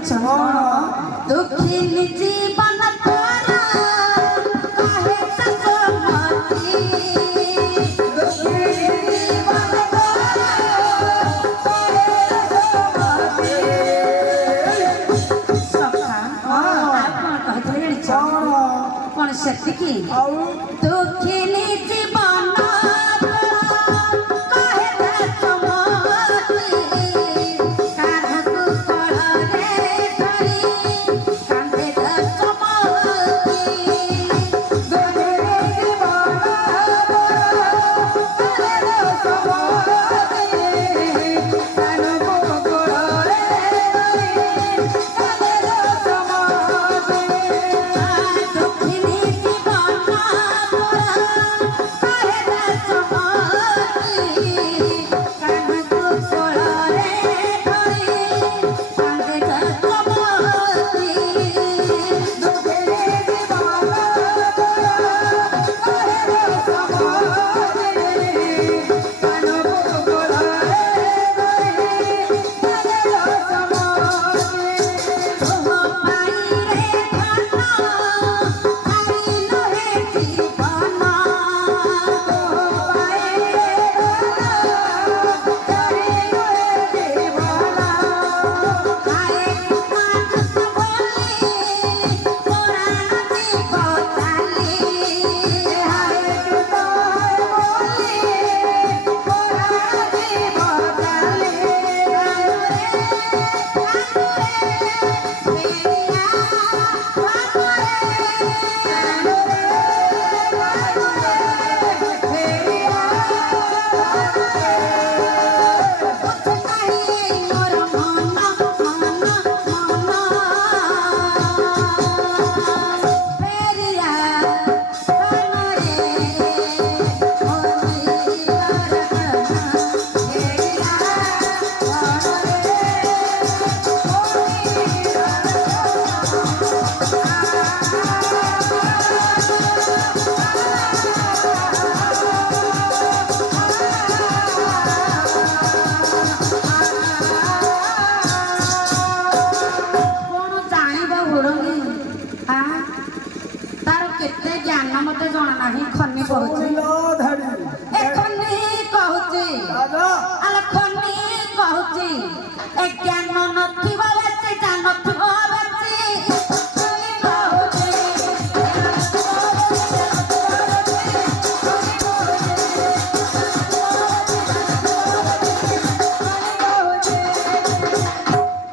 ଜାଣିଛ ଦୁଃଖିନୀ ଜୀବନ ତୋର କାହେ ସକମତି ଦୁଃଖିନୀ ଜୀବନ ତୋର କାହେ ସକମତି ସଖା ଆଉ କଣ କହିଥିଲେ ଜାଣିଛ କଣ ସେତିକି ଦୁଃଖିନୀ ଜୀବନ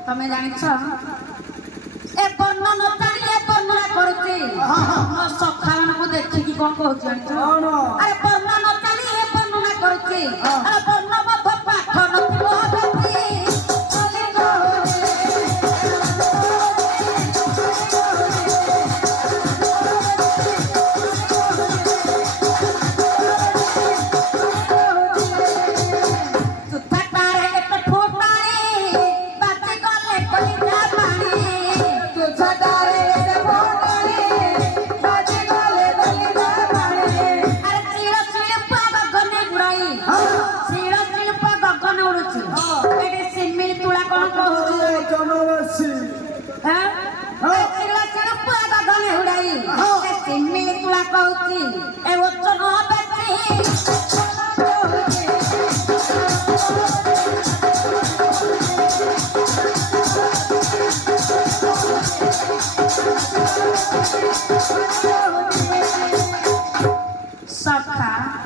ତମେ ଜାଣିଛ ଏ ବର୍ଣ୍ଣନା ଜାଣିଲେ ବର୍ଣ୍ଣନା କରୁଛି ସଖା ମାନଙ୍କୁ ଦେଖିକି କଣ କହୁଛି ଜାଣିଛ ଆରେ ବର୍ଣ୍ଣନା ଜାଣି ଏ ବର୍ଣ୍ଣନା କରୁଛି ଆରେ ବର୍ଣ୍ଣ ମଧ୍ୟ ପାଠ ନଥିବ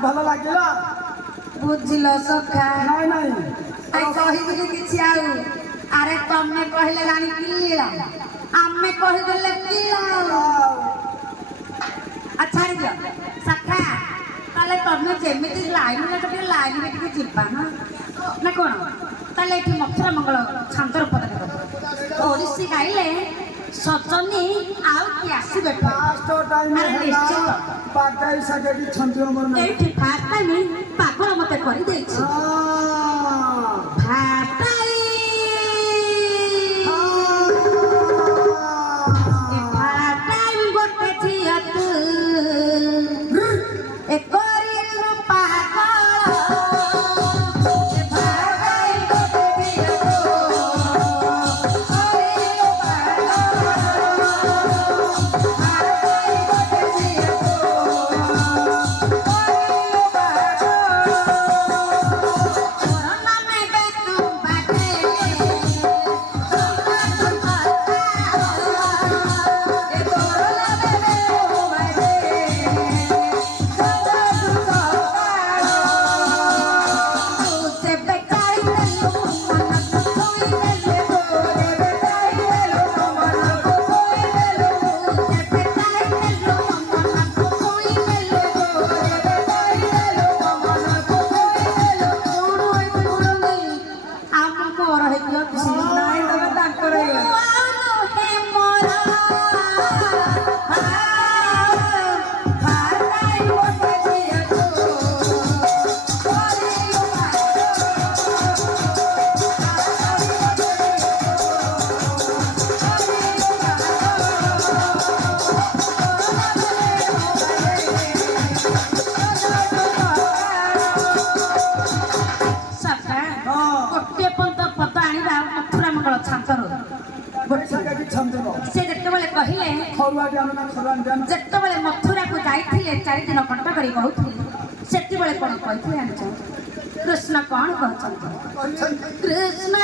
ଭଲ ଲାଗିଲା ବୁଝିଲ ସଖା ନାଇଁ ନାଇଁ କହିଥିଲି କିଛି ଆଉ ଆରେ ତମେ କହିଲେ ଜାଣି କିଳିଲା ଆମେ କହିଦେଲେ କିଲା ଛାଡ଼ିଦିଅ ସଖା ତାହେଲେ ତମେ ଯେମିତି ଲାଇନରେ ଟିକେ ଲାଇନରେ ଟିକେ ଯିବା ନା କଣ ତାହେଲେ ଏଠି ମଥୁରା ମଙ୍ଗଳ ଛାନ୍ଦର ପଦରେ ଓଡ଼ିଶୀ ଗାଇଲେ ସଜନୀ ଆଉ କିଏ ଆସିବେ ଏଇଠି ଫାଷ୍ଟ ଟାଇମ୍ ପାଗଳ ମତେ କରିଦେଇଛି ଗୋଟେ ଝିଅ ତୁ ମୋର ହେଇଯିବ କିଛି ନାଇଁ ତମେ ତାଙ୍କର ହେଇଗଲା ହେ ମୋର ଗୋଟିଏ ପଦ ପଦ ଆଣିବା ମଥୁରା ମଙ୍ଗଳ ଛାନ୍ତରୁ ସେ ଯେତେବେଳେ କହିଲେ ଯେତେବେଳେ ମଥୁରାକୁ ଯାଇଥିଲେ 4 ଦିନ କଣ୍ଟ କରି କହୁଥିଲେ ସେତେବେଳେ କ'ଣ କହିଥିଲେ ଜାଣିଛ କୃଷ୍ଣ କ'ଣ କହୁଛନ୍ତି କୃଷ୍ଣ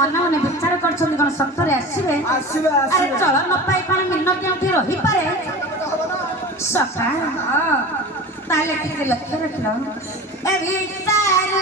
ମନେ ମନେ ବିଚାର କରୁଛନ୍ତି କ'ଣ ସତରେ ଆସିବେ ଆରେ ଚଳ ନ ପାଇ କ'ଣ ମିନ କେଉଁଠି ରହିପାରେ ସକା ତାହେଲେ ଟିକେ ଲକ୍ଷ୍ୟ ରଖିଲ ଏ ବିଚାର